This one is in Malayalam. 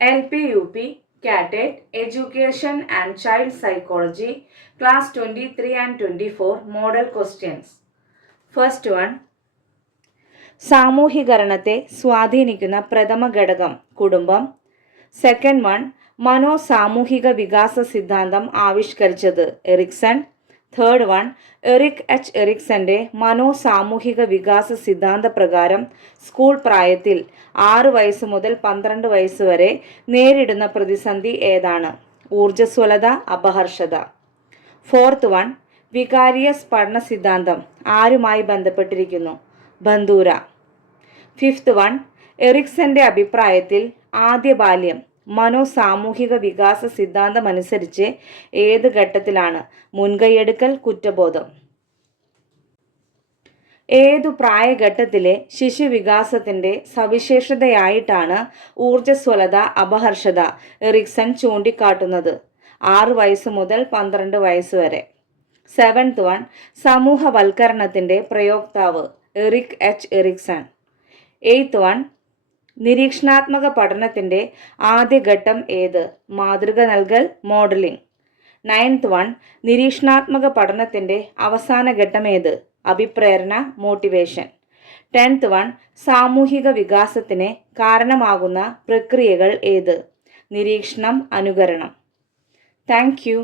LP, UP, CATET, Education and Child Psychology, Class 23 and 24, Model Questions. First one, സാമൂഹികരണത്തെ സ്വാധീനിക്കുന്ന പ്രഥമ ഘടകം കുടുംബം. സെക്കൻഡ് വൺ, മനോസാമൂഹിക വികാസ സിദ്ധാന്തം ആവിഷ്കരിച്ചത് Erikson. Third one, Erik H എറിക്സന്റെ മനോസാമൂഹിക വികാസ സിദ്ധാന്ത പ്രകാരം സ്കൂൾ പ്രായത്തിൽ 6 വയസ്സ് മുതൽ 12 വയസ്സ് വരെ നേരിടുന്ന പ്രതിസന്ധി ഏതാണ്? ഊർജ്ജസ്വലത, അപഹർഷത. ഫോർത്ത് വൺ, വികാരിയസ് പഠന സിദ്ധാന്തം ആരുമായി ബന്ധപ്പെട്ടിരിക്കുന്നു? ബന്ദൂര. ഫിഫ്ത്ത് വൺ, എറിക്സന്റെ അഭിപ്രായത്തിൽ ആദ്യ ബാല്യം മനോസാമൂഹിക വികാസ സിദ്ധാന്തമനുസരിച്ച് ഏത് ഘട്ടത്തിലാണ്? മുൻകൈയെടുക്കൽ, കുറ്റബോധം. ഏതു പ്രായഘട്ടത്തിലെ ശിശുവികാസത്തിന്റെ സവിശേഷതയായിട്ടാണ് ഊർജ്ജസ്വലത, അപഹർഷത എറിക്സൺ ചൂണ്ടിക്കാട്ടുന്നത്? 6 വയസ്സ് മുതൽ 12 വയസ്സ് വരെ. സെവൻത്ത് വൺ, സമൂഹവൽക്കരണത്തിന്റെ പ്രയോക്താവ് Erik H Erikson. Eighth one, നിരീക്ഷണാത്മക പഠനത്തിന്റെ ആദ്യഘട്ടം ഏത്? മാതൃക നൽകൽ, മോഡലിംഗ്. നയൻത്ത് വൺ, നിരീക്ഷണാത്മക പഠനത്തിന്റെ അവസാന ഘട്ടം ഏത്? അഭിപ്രേരണ, മോട്ടിവേഷൻ. 10th വൺ, സാമൂഹിക വികാസത്തിന് കാരണമാകുന്ന പ്രക്രിയകൾ ഏത്? നിരീക്ഷണം, അനുകരണം. Thank you.